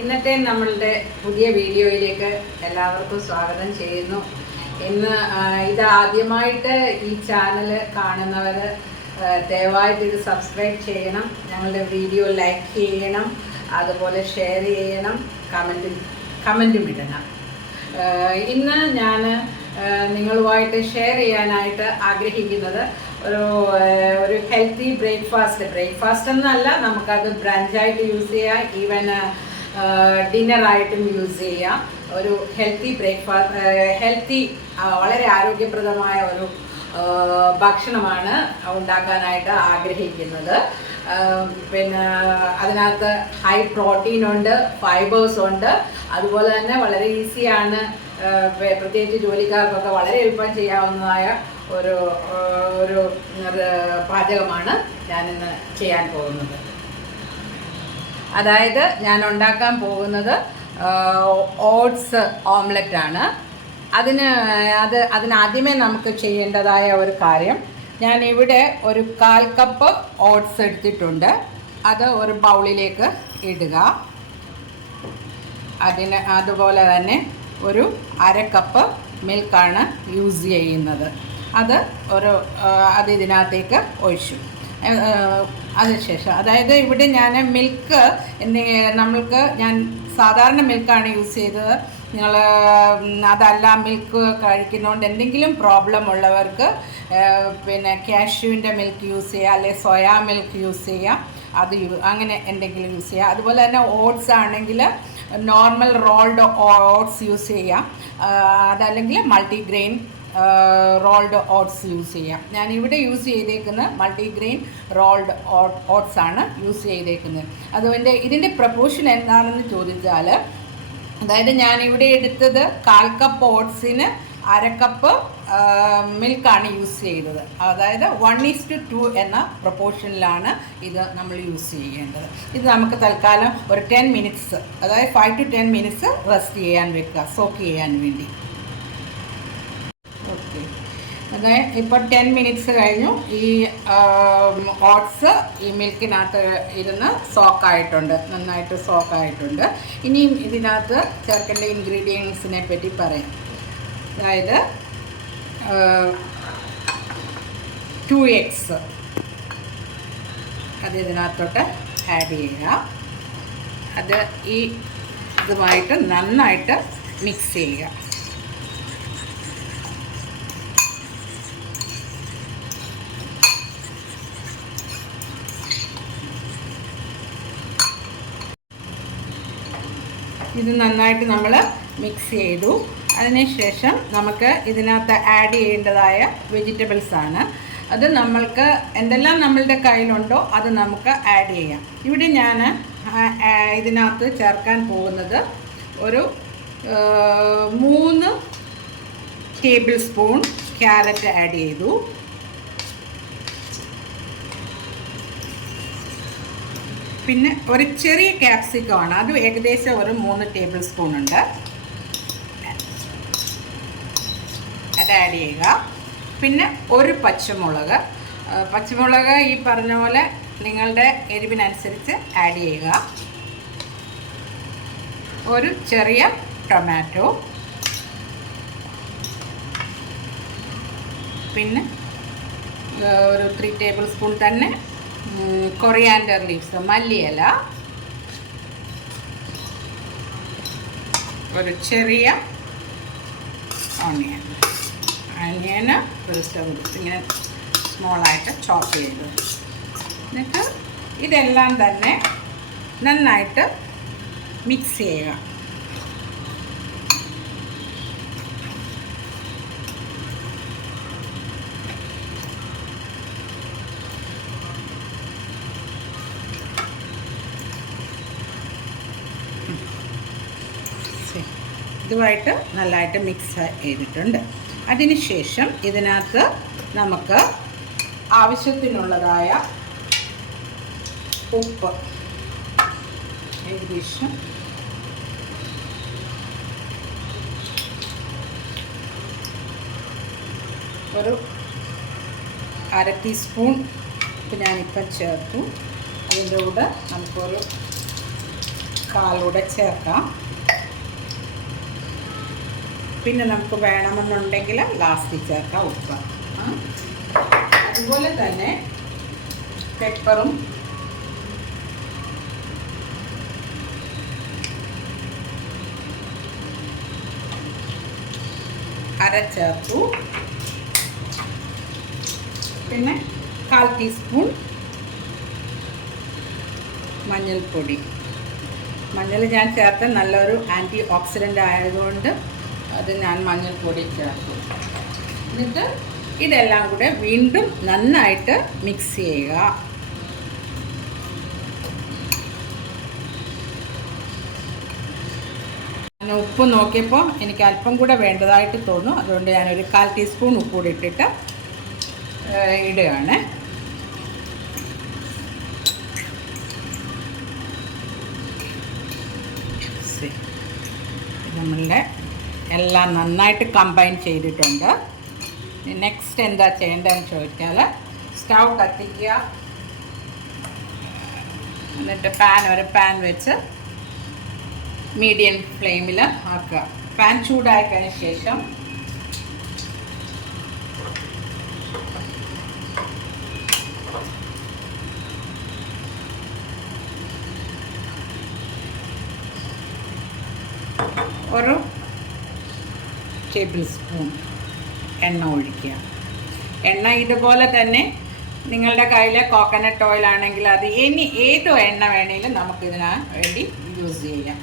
ഇന്നത്തെ നമ്മളുടെ പുതിയ വീഡിയോയിലേക്ക് എല്ലാവർക്കും സ്വാഗതം ചെയ്യുന്നു. ഇന്ന് ഇത് ആദ്യമായിട്ട് ഈ ചാനൽ കാണുന്നവർ ദയവായിട്ട് ഇത് സബ്സ്ക്രൈബ് ചെയ്യണം, ഞങ്ങളുടെ വീഡിയോ ലൈക്ക് ചെയ്യണം, അതുപോലെ ഷെയർ ചെയ്യണം, കമൻറ്റും ഇടണം. ഇന്ന് ഞാൻ നിങ്ങളുമായിട്ട് ഷെയർ ചെയ്യാനായിട്ട് ആഗ്രഹിക്കുന്നത് ഒരു ഹെൽത്തി ബ്രേക്ക്ഫാസ്റ്റ് എന്നല്ല, നമുക്കത് ബ്രഞ്ചായിട്ട് യൂസ് ചെയ്യാം, ഈവൻ ഡിന്നറായിട്ടും യൂസ് ചെയ്യാം. ഒരു ഹെൽത്തി വളരെ ആരോഗ്യപ്രദമായ ഒരു ഭക്ഷണമാണ് ഉണ്ടാക്കാനായിട്ട് ആഗ്രഹിക്കുന്നത്. പിന്നെ അതിനകത്ത് ഹൈ പ്രോട്ടീൻ ഉണ്ട്, ഫൈബേഴ്സ് ഉണ്ട്, അതുപോലെ തന്നെ വളരെ ഈസിയാണ്, പ്രത്യേകിച്ച് ജോലിക്കാർക്കൊക്കെ വളരെ എളുപ്പം ചെയ്യാവുന്നതായ ഒരു പാചകമാണ് ഞാനിന്ന് ചെയ്യാൻ പോകുന്നത്. അതായത് ഞാൻ ഉണ്ടാക്കാൻ പോകുന്നത് ഓട്സ് ഓംലെറ്റ് ആണ്. അതിനാദ്യമേ നമുക്ക് ചെയ്യേണ്ടതായ ഒരു കാര്യം, ഞാനിവിടെ ഒരു 1/4 കപ്പ് ഓട്സ് എടുത്തിട്ടുണ്ട്. അത് ഒരു ബൗളിലേക്ക് ഇടുക. അതുപോലെ തന്നെ ഒരു 1/2 കപ്പ് മിൽക്കാണ് യൂസ് ചെയ്യുന്നത്. അത് ഇതിനകത്തേക്ക് ഒഴിച്ചു. അതിനുശേഷം അതായത് ഇവിടെ ഞാൻ മിൽക്ക് ഞാൻ സാധാരണ മിൽക്കാണ് യൂസ് ചെയ്തത്. നിങ്ങൾ അതല്ല മിൽക്ക് കഴിക്കുന്നതുകൊണ്ട് എന്തെങ്കിലും പ്രോബ്ലം ഉള്ളവർക്ക് പിന്നെ കാഷ്യൂവിൻ്റെ മിൽക്ക് യൂസ് ചെയ്യുക, അല്ലെങ്കിൽ സോയാ മിൽക്ക് യൂസ് ചെയ്യാം, അങ്ങനെ എന്തെങ്കിലും യൂസ് ചെയ്യുക. അതുപോലെ തന്നെ ഓട്സ് ആണെങ്കിൽ നോർമൽ റോൾഡ് ഓട്സ് യൂസ് ചെയ്യാം, അതല്ലെങ്കിൽ മൾട്ടിഗ്രെയിൻ റോൾഡ് ഓട്സ് യൂസ് ചെയ്യാം. ഞാനിവിടെ യൂസ് ചെയ്തേക്കുന്നത് മൾട്ടിഗ്രെയിൻ റോൾഡ് ഓട്സ് ആണ് യൂസ് ചെയ്തേക്കുന്നത്. അതുകൊണ്ട് ഇതിൻ്റെ പ്രപ്പോർഷൻ എന്താണെന്ന് ചോദിച്ചാൽ, അതായത് ഞാനിവിടെ എടുത്തത് 1/4 കപ്പ് ഓട്സിന് 1/2 കപ്പ് മിൽക്കാണ് യൂസ് ചെയ്തത്. അതായത് 1:2 എന്ന പ്രൊപ്പോർഷനിലാണ് ഇത് നമ്മൾ യൂസ് ചെയ്യേണ്ടത്. ഇത് നമുക്ക് തൽക്കാലം ഒരു 10 മിനിറ്റ്സ്, അതായത് 5 to 10 മിനിറ്റ്സ് റെസ്റ്റ് ചെയ്യാൻ വെക്കുക, സോക്ക് ചെയ്യാൻ വേണ്ടി. ഓക്കെ, അതായത് ഇപ്പോൾ 10 മിനിറ്റ്സ് കഴിഞ്ഞു. ഈ ഓട്സ് ഈ മിൽക്കിനകത്ത് ഇരുന്ന് നന്നായിട്ട് സോക്കായിട്ടുണ്ട്. ഇനിയും ഇതിനകത്ത് ചേർക്കേണ്ട ഇൻഗ്രീഡിയൻസിനെ പറ്റി പറയാം. അതായത് 2 eggs അത് ഇതിനകത്തോട്ട് ആഡ് ചെയ്യുക. അത് ഇതുമായിട്ട് നന്നായിട്ട് മിക്സ് ചെയ്യുക. ഇത് നന്നായിട്ട് നമ്മൾ മിക്സ് ചെയ്തു. അതിനുശേഷം നമുക്ക് ഇതിനകത്ത് ആഡ് ചെയ്യേണ്ടതായ വെജിറ്റബിൾസ് ആണ്. അത് നമ്മൾക്ക് എന്തെല്ലാം നമ്മളുടെ കയ്യിലുണ്ടോ അത് നമുക്ക് ആഡ് ചെയ്യാം. ഇവിടെ ഞാൻ ഇതിനകത്ത് ചേർക്കാൻ പോകുന്നത് ഒരു 3 ടേബിൾ സ്പൂൺ ക്യാരറ്റ് ആഡ് ചെയ്തു. പിന്നെ ഒരു ചെറിയ ക്യാപ്സിക്കമാണ്, അത് ഏകദേശം ഒരു 3 ടേബിൾ സ്പൂൺ ഉണ്ട്, അത് ആഡ് ചെയ്യുക. പിന്നെ ഒരു പച്ചമുളക് ഈ പറഞ്ഞ പോലെ നിങ്ങളുടെ എരിവിനനുസരിച്ച് ആഡ് ചെയ്യുക. ഒരു ചെറിയ ടൊമാറ്റോ, പിന്നെ ഒരു 3 ടേബിൾ സ്പൂൺ തന്നെ കൊറിയാൻഡർ ലീവ്സ്, മല്ലിയില, ഒരു ചെറിയ ഓണിയന് ഒരു ഇങ്ങനെ സ്മോളായിട്ട് ചോപ്പ് ചെയ്തു. എന്നിട്ട് ഇതെല്ലാം തന്നെ നന്നായിട്ട് മിക്സ് ചെയ്യുക. ഇതുമായിട്ട് നല്ലതായിട്ട് മിക്സ് ചെയ്തിട്ടുണ്ട്. അതിനുശേഷം ഇതിനകത്ത് നമുക്ക് ആവശ്യത്തിനുള്ളതായ ഉപ്പ്, ഏകദേശം ഒരു 1/2 ടീസ്പൂൺ ഞാനിപ്പം ചേർത്തു. അതിൻ്റെ കൂടെ നമുക്കൊരു കാലൂടെ ചേർക്കാം. പിന്നെ നമുക്ക് വേണമെന്നുണ്ടെങ്കിൽ ലാസ്റ്റ് ചേർക്കാം ഉപ്പ്. അതുപോലെ തന്നെ പെപ്പറും ചേർത്തു. പിന്നെ 1/4 ടീസ്പൂൺ മഞ്ഞൾപ്പൊടി. മഞ്ഞൾ ഞാൻ ചേർത്ത നല്ലൊരു ആൻറ്റി ഓക്സിഡൻ്റ് ആയതുകൊണ്ട് അത് ഞാൻ മഞ്ഞൾപ്പൊടി ചേർത്തു. എന്നിട്ട് ഇതെല്ലാം കൂടെ വീണ്ടും നന്നായിട്ട് മിക്സ് ചെയ്യുക. ഞാൻ ഉപ്പ് നോക്കിയപ്പോൾ എനിക്ക് അല്പം കൂടെ വേണ്ടതായിട്ട് തോന്നും. അതുകൊണ്ട് ഞാനൊരു 1/4 ടീസ്പൂൺ ഉപ്പ് കൂടി ഇട്ടിട്ട് ഇടുകയാണ്. നമ്മളുടെ എല്ലാം നന്നായിട്ട് കമ്പൈൻ ചെയ്തിട്ടുണ്ട്. നെക്സ്റ്റ് എന്താ ചെയ്യേണ്ടതെന്ന് ചോദിച്ചാൽ സ്റ്റൗ കത്തിക്കുക. എന്നിട്ട് ഒരു പാൻ വെച്ച് മീഡിയം ഫ്ലെയിമിൽ ആക്കുക. പാൻ ചൂടായതിന് ശേഷം ഒരു ടേബിൾ സ്പൂൺ എണ്ണ ഒഴിക്കുക. എണ്ണ ഇതുപോലെ തന്നെ നിങ്ങളുടെ കയ്യിൽ കോക്കനട്ട് ഓയിൽ ആണെങ്കിൽ അത് ഏത് എണ്ണ വേണമെങ്കിലും നമുക്കിതിന് വേണ്ടി യൂസ് ചെയ്യാം.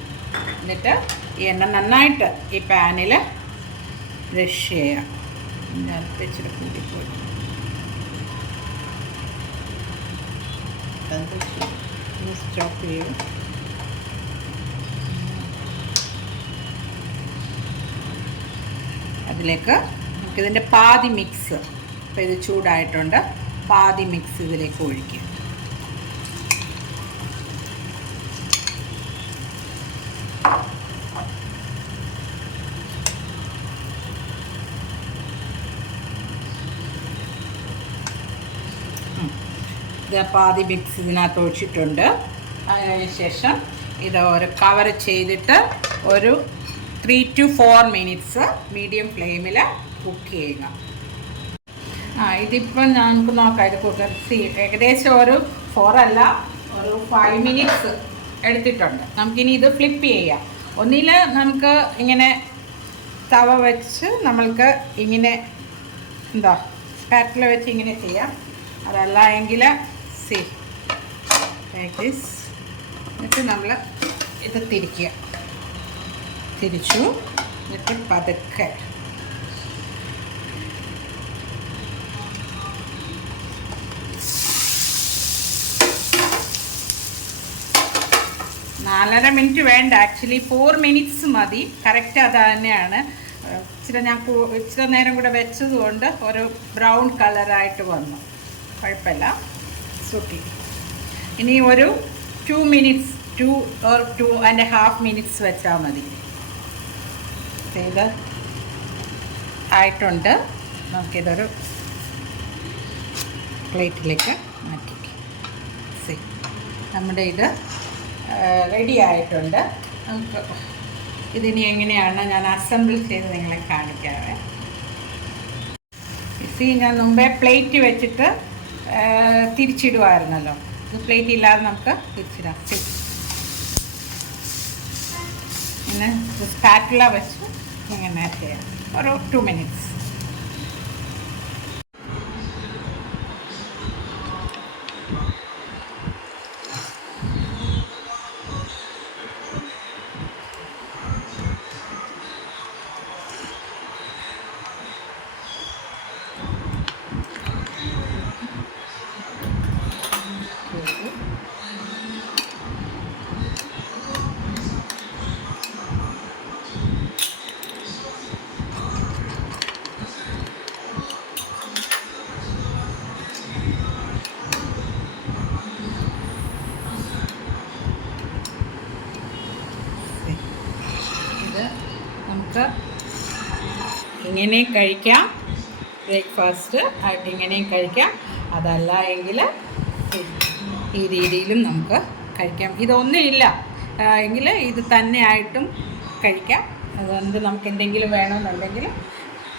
എന്നിട്ട് ഈ എണ്ണ നന്നായിട്ട് ഈ പാനിൽ ബ്രഷ് ചെയ്യാം. ഇച്ചിരി കൂട്ടിപ്പോയി സ്റ്റോപ്പ് ചെയ്യും. അതിലേക്ക് നമുക്കിതിൻ്റെ പാതി മിക്സ്, ഇപ്പോൾ ഇത് ചൂടായിട്ടുണ്ട്, പാതി മിക്സ് ഇതിലേക്ക് ഒഴിക്കുക. ഇത് പാതി മിക്സ് ഇതിനകത്ത് ഒഴിച്ചിട്ടുണ്ട്. അതിന് ശേഷം ഇത് ഒരു കവർ ചെയ്തിട്ട് ഒരു 3 to 4 മിനിറ്റ്സ് മീഡിയം ഫ്ലെയിമിൽ കുക്ക് ചെയ്യുക. ഇതിപ്പം നമുക്ക് നോക്കാം. ഇത് കുക്കർ ഏകദേശം ഒരു 4 അല്ല ഒരു 5 മിനിറ്റ്സ് എടുത്തിട്ടുണ്ട്. നമുക്കിനി ഇത് ഫ്ലിപ്പ് ചെയ്യാം. ഒന്നിൽ നമുക്ക് ഇങ്ങനെ തവ വെച്ച് നമ്മൾക്ക് ഇങ്ങനെ സ്പാറ്റില വെച്ച് ഇങ്ങനെ ചെയ്യാം. അതല്ല എങ്കിൽ എന്നിട്ട് നമ്മൾ ഇത് തിരിച്ചു. എന്നിട്ട് പതുക്കെ നാലര മിനിറ്റ് വേണ്ട, ആക്ച്വലി 4 മിനിറ്റ്സ് മതി. കറക്റ്റ് അത് തന്നെയാണ്. ഇച്ചിരി നേരം കൂടെ വെച്ചതുകൊണ്ട് ഒരു ബ്രൗൺ കളറായിട്ട് വന്നു. കുഴപ്പമില്ല, സുട്ടി. ഇനി ഒരു 2 മിനിറ്റ്സ് 2 or 2.5 മിനിറ്റ്സ് വെച്ചാൽ മതി. ഇത് ആയിട്ടുണ്ട്. നമുക്കിതൊരു പ്ലേറ്റിലേക്ക് മാറ്റി. നമ്മുടെ ഇത് റെഡി ആയിട്ടുണ്ട്. നമുക്ക് ഇതിനി എങ്ങനെയാണ് ഞാൻ അസംബിൾ ചെയ്ത് നിങ്ങളെ കാണിക്കാവേ. ഞാൻ മുമ്പേ പ്ലേറ്റ് വെച്ചിട്ട് തിരിച്ചിടുമായിരുന്നല്ലോ. ഇത് പ്ലേറ്റ് ഇല്ലാതെ നമുക്ക് തിരിച്ചിടാം. പിന്നെ സ്പാറ്റുല വെച്ച് ഇങ്ങനെ ചെയ്യാം. ഒരു 2 മിനിറ്റ്സ്. നമുക്ക് ഇങ്ങനെയും കഴിക്കാം, ബ്രേക്ക്ഫാസ്റ്റ് ആയിട്ട് ഇങ്ങനെയും കഴിക്കാം. അതല്ല എങ്കിൽ ഈ രീതിയിലും നമുക്ക് കഴിക്കാം. ഇതൊന്നുമില്ല, എങ്കിൽ ഇത് തന്നെയായിട്ടും കഴിക്കാം. അതുകൊണ്ട് നമുക്ക് എന്തെങ്കിലും വേണമെന്നുണ്ടെങ്കിൽ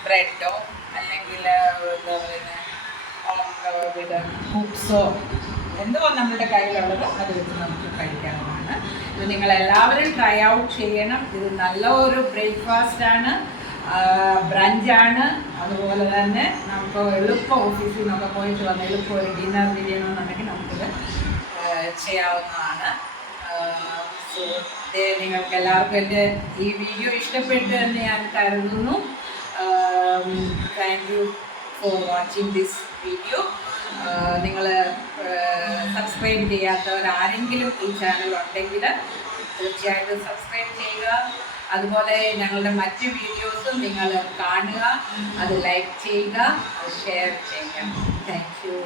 ബ്രെഡോ അല്ലെങ്കിൽ എന്താ പറയുന്നത് കുക്സോ എന്തോ നമ്മുടെ കയ്യിലുള്ളത് അത് വെച്ച് നമുക്ക് കഴിക്കാവുന്നതാണ്. ഇത് നിങ്ങളെല്ലാവരും ട്രൈ ഔട്ട് ചെയ്യണം. ഇത് നല്ലൊരു ബ്രേക്ക്ഫാസ്റ്റാണ്, ബ്രഞ്ചാണ്. അതുപോലെ തന്നെ നമുക്ക് എളുപ്പം ഓഫീസിൽ നിന്നൊക്കെ പോയിട്ട് വന്ന് എളുപ്പം ഒരു ഡിന്നർ ചെയ്യണമെന്നുണ്ടെങ്കിൽ നമുക്കിത് ചെയ്യാവുന്നതാണ്. സോ നിങ്ങൾക്ക് എല്ലാവർക്കും എൻ്റെ ഈ വീഡിയോ ഇഷ്ടപ്പെട്ടു എന്ന് ഞാൻ കരുതുന്നു. Thank you for watching this video. നിങ്ങൾ സബ്സ്ക്രൈബ് ചെയ്യാത്തവരാരെങ്കിലും ഈ ചാനൽ ഉണ്ടെങ്കിൽ തീർച്ചയായിട്ടും സബ്സ്ക്രൈബ് ചെയ്യുക. അതുപോലെ ഞങ്ങളുടെ മറ്റ് വീഡിയോസും നിങ്ങൾ കാണുക, അത് ലൈക്ക് ചെയ്യുക, അത് ഷെയർ ചെയ്യുക. Thank you.